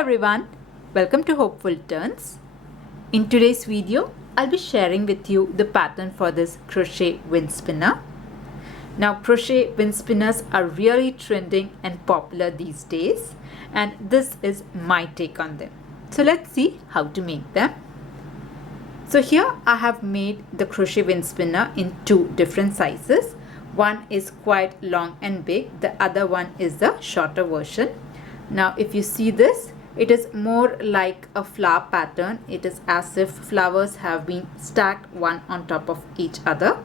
everyone, welcome to Hopeful Turns. In today's video, I'll be sharing with you the pattern for this crochet wind spinner. Now crochet wind spinners are really trending and popular these days, and this is my take on them. So let's see how to make them. So here I have made the crochet wind spinner in two different sizes. One is quite long and big, the other one is the shorter version. Now if you see this, it is more like a flower pattern. It is as if flowers have been stacked one on top of each other.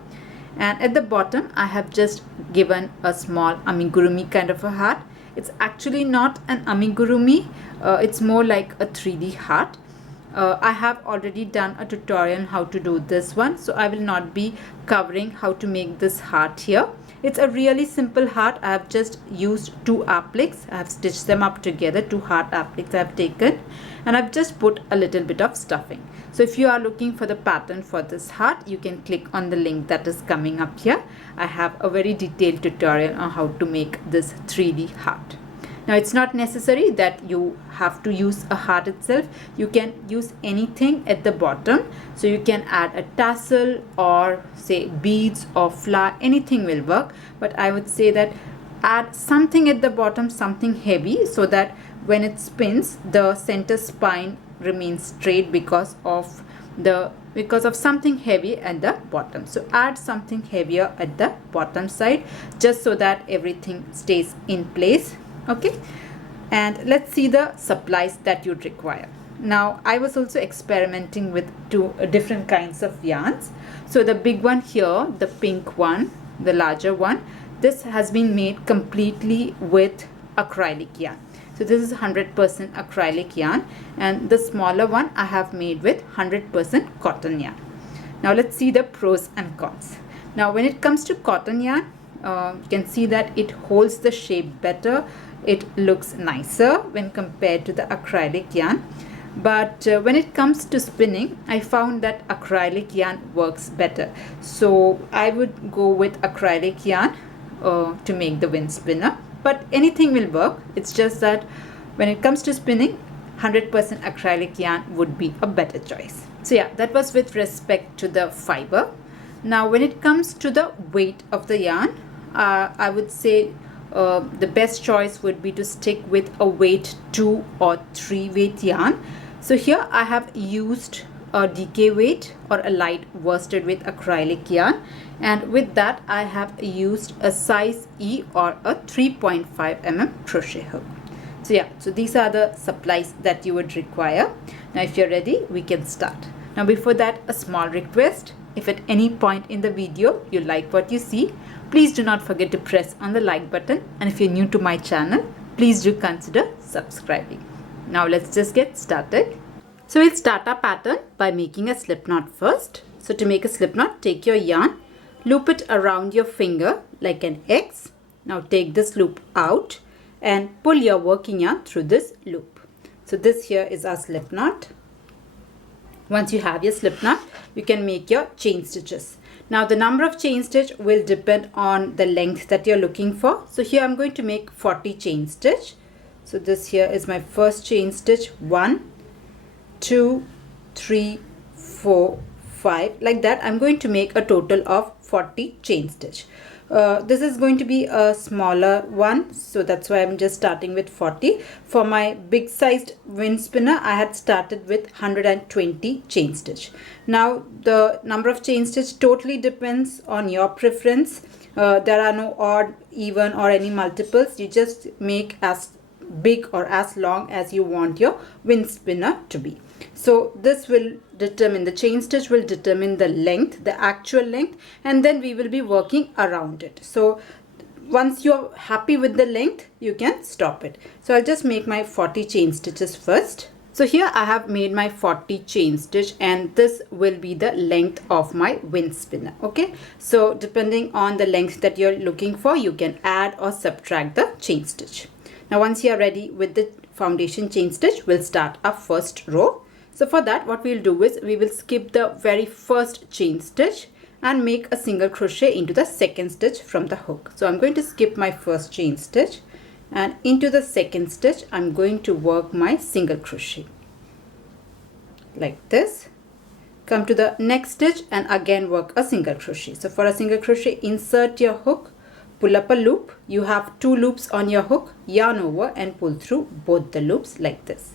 And at the bottom, I have just given a small amigurumi kind of a heart. It's actually not an amigurumi. It's more like a 3D heart. I have already done a tutorial on how to do this one, so I will not be covering how to make this heart here. It's a really simple heart. I have just used two appliques. I have stitched them up together, two heart appliques I have taken, and I've just put a little bit of stuffing. So if you are looking for the pattern for this heart, you can click on the link that is coming up here. I have a very detailed tutorial on how to make this 3D heart. Now it's not necessary that you have to use a heart itself. You can use anything at the bottom. So you can add a tassel or say beads or flower, anything will work. But I would say that add something at the bottom, something heavy, so that when it spins, the center spine remains straight because of something heavy at the bottom. So add something heavier at the bottom side, just so that everything stays in place. Okay, and let's see the supplies that you'd require. Now I was also experimenting with two different kinds of yarns. So the big one here, the pink one, the larger one, this has been made completely with acrylic yarn. So this is 100% acrylic yarn, and the smaller one I have made with 100% cotton yarn. Now let's see the pros and cons. Now when it comes to cotton yarn, you can see that it holds the shape better. It looks nicer when compared to the acrylic yarn. But when it comes to spinning, I found that acrylic yarn works better. So I would go with acrylic yarn to make the wind spinner. But anything will work. It's just that when it comes to spinning, 100% acrylic yarn would be a better choice. So yeah, that was with respect to the fiber. Now when it comes to the weight of the yarn, I would say the best choice would be to stick with a weight 2 or 3 weight yarn. So here I have used a DK weight or a light worsted with acrylic yarn, and with that I have used a size E or a 3.5 mm crochet hook. So yeah, so these are the supplies that you would require. Now if you're ready, we can start. Now before that, a small request. If at any point in the video you like what you see, please do not forget to press on the like button, and if you're new to my channel, please do consider subscribing. Now let's just get started. So we'll start our pattern by making a slip knot first. So to make a slip knot, take your yarn, loop it around your finger like an X. Now take this loop out and pull your working yarn through this loop. So this here is our slip knot. Once you have your slip knot, you can make your chain stitches. Now the number of chain stitch will depend on the length that you're looking for. So here I'm going to make 40 chain stitch. So this here is my first chain stitch. 1, 2, 3, 4, 5. Like that, I'm going to make a total of 40 chain stitch. This is going to be a smaller one, so that's why I'm just starting with 40. For my big sized wind spinner, I had started with 120 chain stitch. Now the number of chain stitch totally depends on your preference. There are no odd, even or any multiples. You just make as big or as long as you want your wind spinner to be. So this will determine, the chain stitch will determine the length, the actual length, and then we will be working around it. So once you're happy with the length, you can stop it. So I'll just make my 40 chain stitches first. So here I have made my 40 chain stitch, and this will be the length of my wind spinner. Okay, so depending on the length that you're looking for, you can add or subtract the chain stitch. Now once you are ready with the foundation chain stitch, we'll start our first row. So for that, what we'll do is we will skip the very first chain stitch and make a single crochet into the second stitch from the hook. So I'm going to skip my first chain stitch and into the second stitch I'm going to work my single crochet like this. Come to the next stitch and again work a single crochet. So for a single crochet, insert your hook, pull up a loop. You have 2 loops on your hook, yarn over and pull through both the loops like this.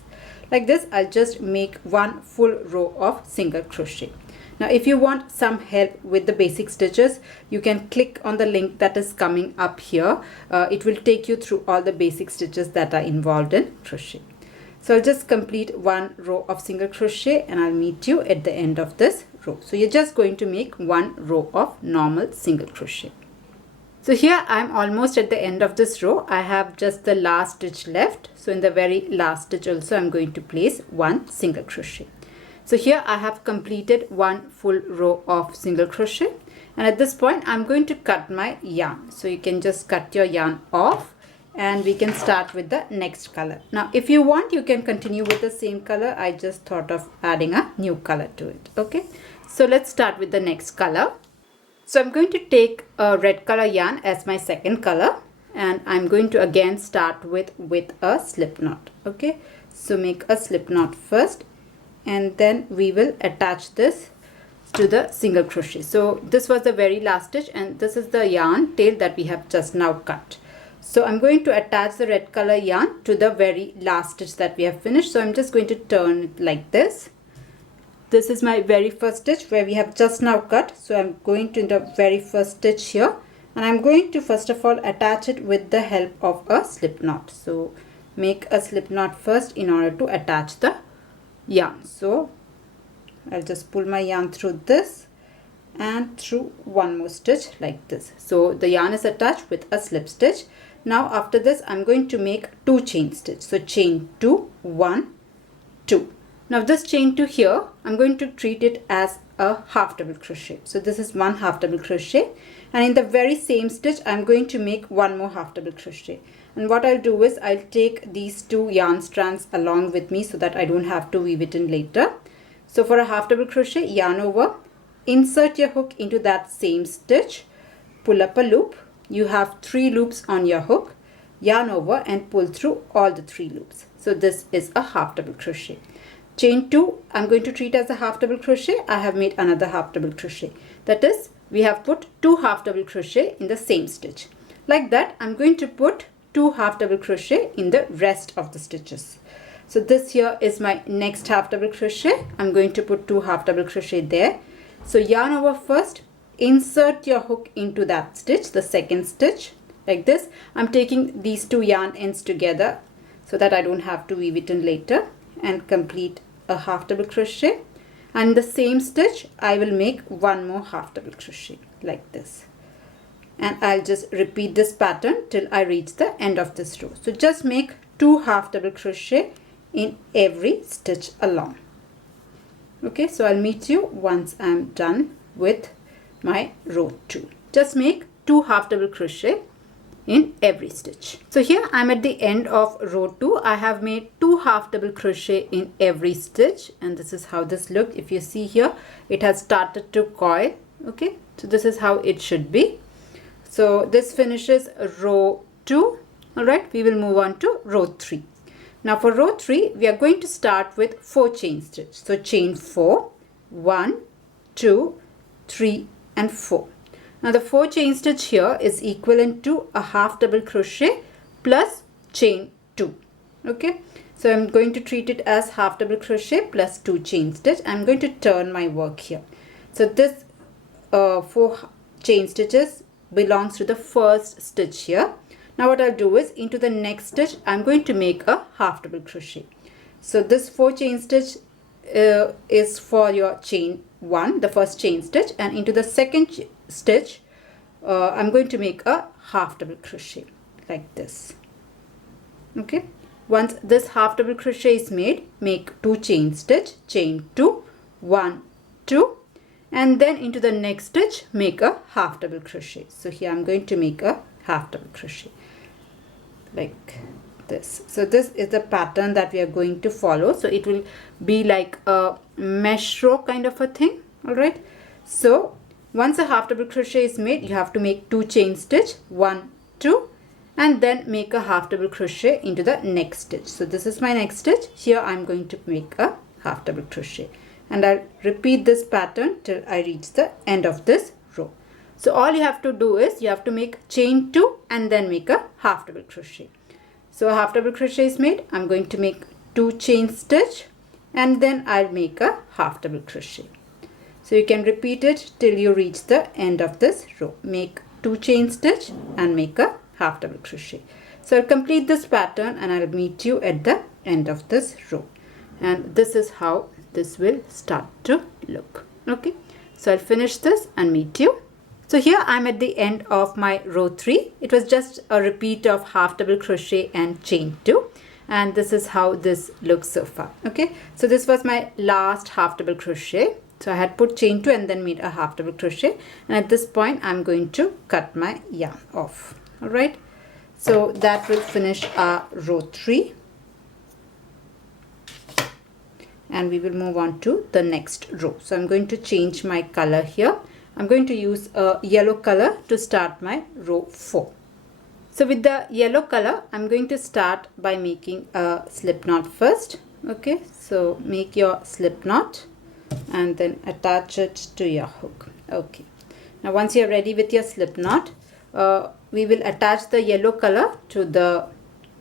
Like this, I'll just make 1 full row of single crochet. Now if you want some help with the basic stitches, you can click on the link that is coming up here. It will take you through all the basic stitches that are involved in crochet. So I'll just complete 1 row of single crochet and I'll meet you at the end of this row. So you're just going to make 1 row of normal single crochet. So here I'm almost at the end of this row. I have just the last stitch left. So in the very last stitch also I'm going to place 1 single crochet. So here I have completed 1 full row of single crochet, and at this point I'm going to cut my yarn. So you can just cut your yarn off and we can start with the next color. Now if you want, you can continue with the same color. I just thought of adding a new color to it. Okay, so let's start with the next color. So I'm going to take a red color yarn as my second color, and I'm going to again start with a slip knot. Okay, so make a slip knot first and then we will attach this to the single crochet. So this was the very last stitch and this is the yarn tail that we have just now cut. So I'm going to attach the red color yarn to the very last stitch that we have finished. So I'm just going to turn it like this. This is my very first stitch where we have just now cut. So I'm going to the very first stitch here, and I'm going to first of all attach it with the help of a slip knot. So make a slip knot first in order to attach the yarn. So I'll just pull my yarn through this and through 1 more stitch like this. So the yarn is attached with a slip stitch. Now after this I'm going to make 2 chain stitch. So chain 2, 1, 2. Now this chain 2 here, I'm going to treat it as a half double crochet. So this is 1 half double crochet, and in the very same stitch I'm going to make 1 more half double crochet. And what I'll do is I'll take these 2 yarn strands along with me so that I don't have to weave it in later. So for a half double crochet, yarn over, insert your hook into that same stitch, pull up a loop. You have 3 loops on your hook, yarn over and pull through all the 3 loops. So this is a half double crochet. Chain 2 I'm going to treat as a half double crochet. I have made another half double crochet. That is, we have put 2 half double crochet in the same stitch. Like that, I'm going to put 2 half double crochet in the rest of the stitches. So this here is my next half double crochet. I'm going to put 2 half double crochet there. So yarn over first, insert your hook into that stitch, the second stitch like this. I'm taking these 2 yarn ends together so that I don't have to weave it in later, and complete a half double crochet, and the same stitch I will make 1 more half double crochet like this, and I'll just repeat this pattern till I reach the end of this row. So just make 2 half double crochet in every stitch along. Okay, so I'll meet you once I'm done with my row 2. Just make 2 half double crochet in every stitch. So here I'm at the end of row 2. I have made 2 half double crochet in every stitch, and this is how this looked. If you see here, it has started to coil. Okay, so this is how it should be. So this finishes row 2. All right, we will move on to row 3. Now for row 3, we are going to start with 4 chain stitch. So chain 4, 1, 2, 3 and 4. Now the 4 chain stitch here is equivalent to a half double crochet plus chain 2. Okay, so I'm going to treat it as half double crochet plus 2 chain stitch. I'm going to turn my work here. So this 4 chain stitches belongs to the first stitch here. Now what I'll do is, into the next stitch I'm going to make a half double crochet. So this 4 chain stitch is for your chain 1, the first chain stitch, and into the second stitch I'm going to make a half double crochet like this. Okay, once this half double crochet is made, make 2 chain stitch, chain 2, 1, 2, and then into the next stitch make a half double crochet. So here I'm going to make a half double crochet like this. So this is the pattern that we are going to follow. So it will be like a mesh row kind of a thing. All right, so once a half double crochet is made, you have to make 2 chain stitch, 1, 2, and then make a half double crochet into the next stitch. So this is my next stitch. Here I'm going to make a half double crochet, and I'll repeat this pattern till I reach the end of this row. So all you have to do is you have to make chain 2 and then make a half double crochet. So a half double crochet is made. I'm going to make 2 chain stitch and then I'll make a half double crochet. So you can repeat it till you reach the end of this row. Make 2 chain stitch and make a half double crochet. So I'll complete this pattern and I'll meet you at the end of this row. And this is how this will start to look. Okay, so I'll finish this and meet you. So here I'm at the end of my row 3. It was just a repeat of half double crochet and chain 2. And this is how this looks so far. Okay, so this was my last half double crochet. So I had put chain 2 and then made a half double crochet. And at this point I'm going to cut my yarn off. Alright, so that will finish our row 3. And we will move on to the next row. So I'm going to change my color here. I'm going to use a yellow color to start my row 4. So with the yellow color, I'm going to start by making a slip knot first. Okay, so make your slip knot and then attach it to your hook. Okay, now once you're ready with your slip knot, we will attach the yellow color to the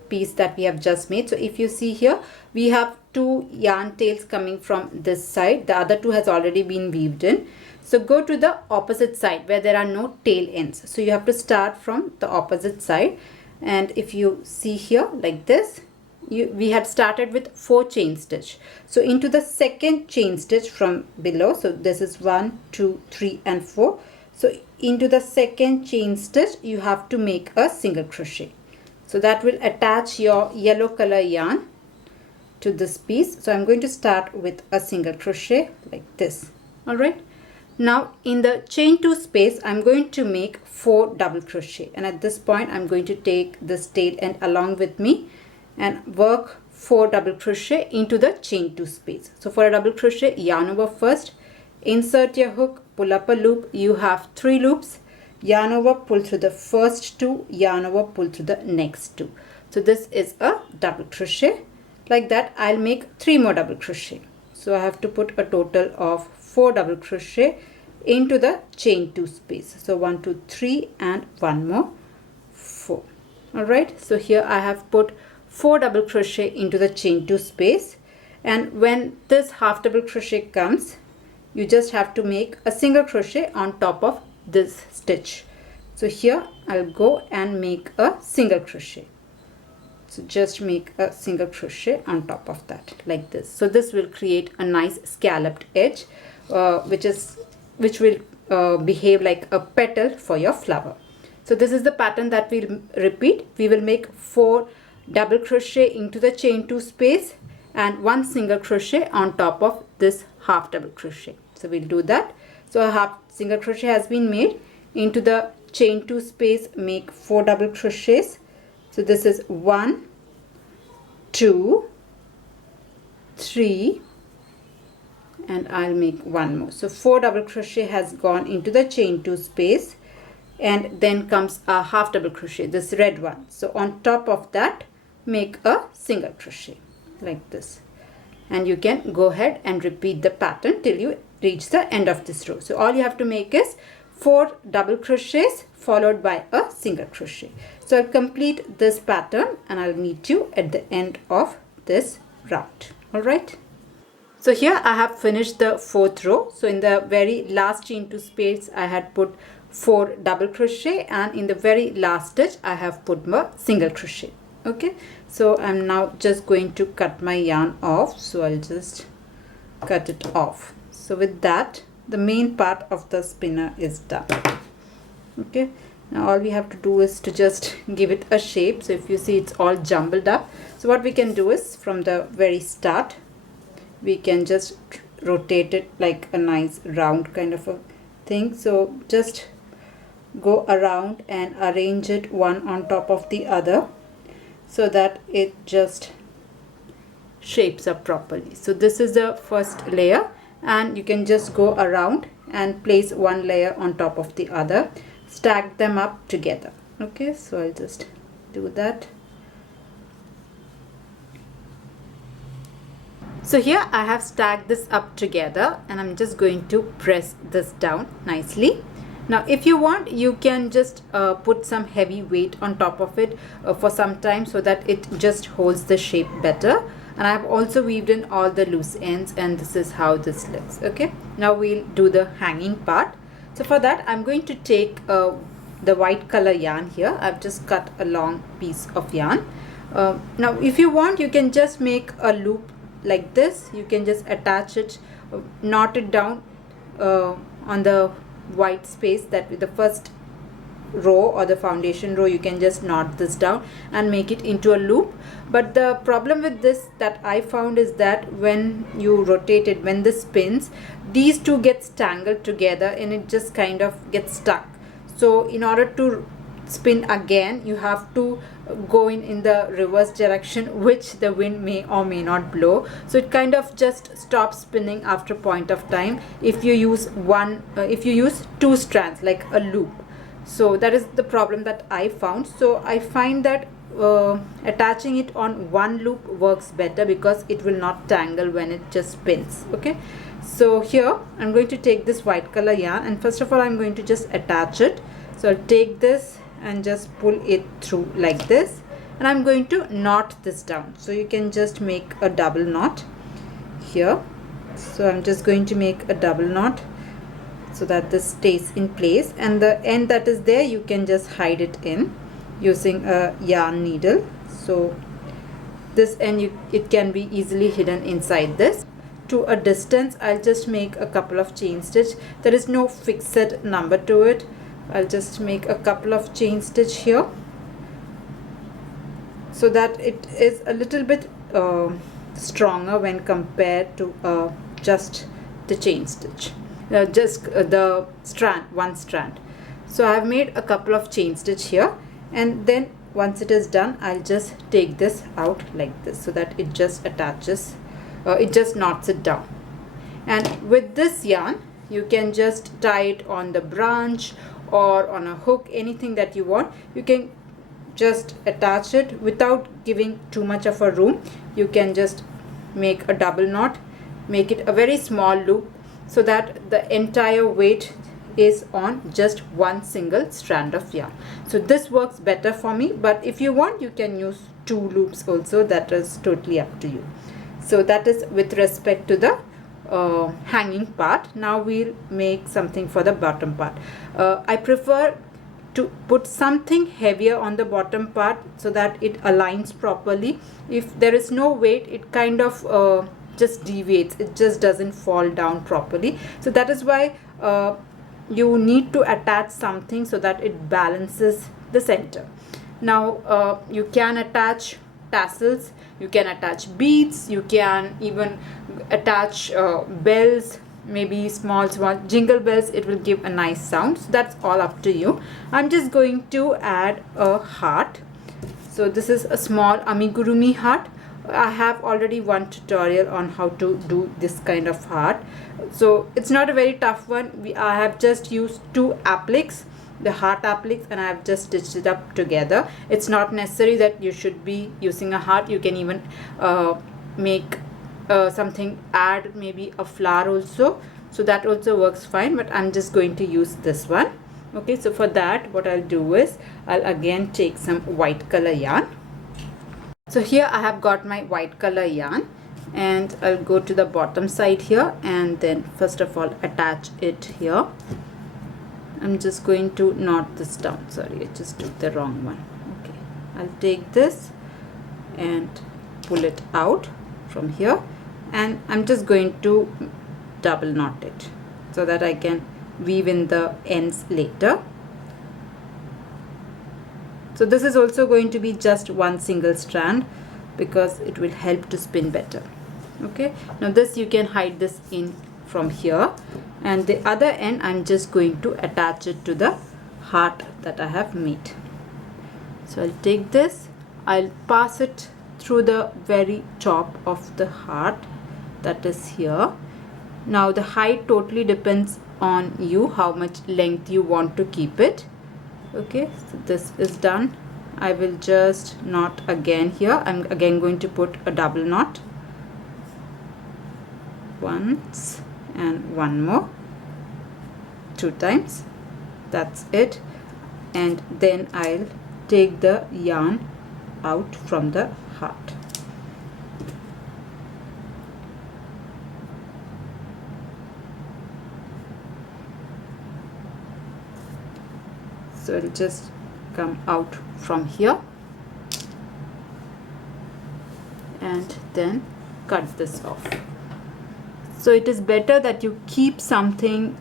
piece that we have just made. So if you see here, we have 2 yarn tails coming from this side. The other 2 has already been weaved in. So go to the opposite side where there are no tail ends. So you have to start from the opposite side. And if you see here like this, we had started with 4 chain stitch. So into the second chain stitch from below. So this is 1, 2, 3 and 4. So into the second chain stitch, you have to make a single crochet. So that will attach your yellow color yarn to this piece. So I'm going to start with a single crochet like this. Alright. Now in the chain 2 space, I'm going to make 4 double crochet. And at this point, I'm going to take this tail end along with me and work 4 double crochet into the chain 2 space. So for a double crochet, yarn over first, insert your hook, pull up a loop. You have 3 loops, yarn over, pull through the first 2, yarn over, pull through the next 2. So this is a double crochet. Like that, I'll make 3 more double crochet. So I have to put a total of 4 double crochet into the chain 2 space. So 1, 2, 3 and 1 more, 4. Alright, so here I have put 4 double crochet into the chain 2 space, and when this half double crochet comes, you just have to make a single crochet on top of this stitch. So here I'll go and make a single crochet. So just make a single crochet on top of that like this. So this will create a nice scalloped edge, which will behave like a petal for your flower. So this is the pattern that we'll repeat. We will make 4 double crochet into the chain 2 space and 1 single crochet on top of this half double crochet. So we'll do that. So a half single crochet has been made. Into the chain 2 space, make 4 double crochets. So this is 1, 2, 3 and I'll make 1 more. So 4 double crochet has gone into the chain 2 space, and then comes a half double crochet, this red one. So on top of that, make a single crochet like this, and you can go ahead and repeat the pattern till you reach the end of this row. So all you have to make is 4 double crochets followed by a single crochet. So I'll complete this pattern and I'll meet you at the end of this round. Alright. So here I have finished the 4th row. So in the very last chain 2 space, I had put 4 double crochet, and in the very last stitch, I have put my single crochet. Okay. So I'm now just going to cut my yarn off. So I'll just cut it off. So with that, the main part of the spinner is done. Okay. Now all we have to do is to just give it a shape. So if you see, it's all jumbled up. So what we can do is, from the very start, we can just rotate it like a nice round kind of a thing. So just go around and arrange it one on top of the other so that it just shapes up properly. So this is the first layer, and you can just go around and place one layer on top of the other, stack them up together. Okay, so I'll just do that. So here I have stacked this up together, and I'm just going to press this down nicely. Now if you want, you can just put some heavy weight on top of it for some time, so that it just holds the shape better. And I have also weaved in all the loose ends, and this is how this looks. Okay, now we'll do the hanging part. So for that, I'm going to take the white color yarn here. I've just cut a long piece of yarn. Now if you want, you can just make a loop like this. You can just attach it, knot it down on the white space, that with the first row or the foundation row, you can just knot this down and make it into a loop. But the problem with this that I found is that when you rotate it, when this spins, these two get tangled together and it just kind of gets stuck. So in order to spin again, you have to go in the reverse direction, which the wind may or may not blow. So it kind of just stops spinning after a point of time if you use two strands like a loop. So that is the problem that I found. So I find that attaching it on one loop works better, because it will not tangle when it just spins. Okay, so here I'm going to take this white color yarn, and first of all I'm going to just attach it. So I'll take this and just pull it through like this, and I'm going to knot this down. So you can just make a double knot here. So I'm just going to make a double knot so that this stays in place, and the end that is there, you can just hide it in using a yarn needle. So this end, it can be easily hidden inside this. To a distance, I'll just make a couple of chain stitch. There is no fixed number to it. I'll just make a couple of chain stitch here, so that it is a little bit stronger when compared to just the chain stitch, just the strand, one strand. So I have made a couple of chain stitch here, and then once it is done, I'll just take this out like this, so that it just attaches, it just knots it down. And with this yarn, you can just tie it on the branch or on a hook, anything that you want. You can just attach it without giving too much of a room. You can just make a double knot, make it a very small loop, so that the entire weight is on just one single strand of yarn. So this works better for me, but if you want, you can use two loops also. That is totally up to you. So that is with respect to the hanging part. Now we'll make something for the bottom part. I prefer to put something heavier on the bottom part, so that it aligns properly. If there is no weight, it kind of just deviates, it just doesn't fall down properly. So that is why you need to attach something so that it balances the center. Now you can attach tassels, you can attach beads, you can even attach bells, maybe small jingle bells. It will give a nice sound. So that's all up to you. I'm just going to add a heart. So this is a small amigurumi heart. I have already one tutorial on how to do this kind of heart, so it's not a very tough one. I have just used two appliques, the heart appliques, and I have just stitched it up together. It's not necessary that you should be using a heart. You can even make something, add maybe a flower also, so that also works fine, but I'm just going to use this one. Okay, so for that, what I'll do is I'll again take some white color yarn. So here I have got my white color yarn, and I'll go to the bottom side here, and then first of all attach it here. I'm just going to knot this down. Sorry, I just took the wrong one. Okay, I'll take this and pull it out from here, and I'm just going to double knot it so that I can weave in the ends later. So this is also going to be just one single strand, because it will help to spin better. Okay, now this you can hide this in from here, and the other end I'm just going to attach it to the heart that I have made. So I'll take this, I'll pass it through the very top of the heart that is here. Now the height totally depends on you, how much length you want to keep it. Okay, so this is done. I will just knot again here. I'm again going to put a double knot once and one more, 2 times. That's it. And then I'll take the yarn out from the heart. So it'll just come out from here and then cut this off. So it is better that you keep something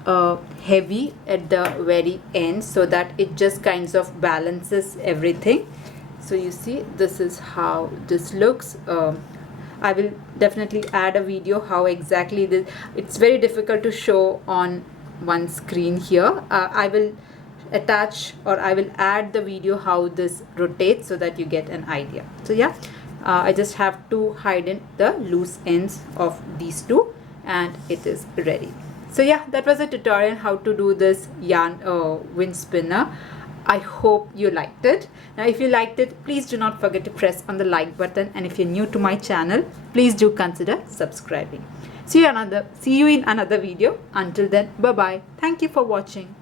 heavy at the very end so that it just kinds of balances everything. So you see, this is how this looks. I will definitely add a video how exactly this, it's very difficult to show on one screen here. I will attach, or I will add the video how this rotates so that you get an idea. So yeah, I just have to hide the loose ends of these two and it is ready. So yeah, that was a tutorial how to do this yarn wind spinner. I hope you liked it. Now if you liked it, please do not forget to press on the like button, and if you're new to my channel, please do consider subscribing. See you in another video. Until then, bye bye. Thank you for watching.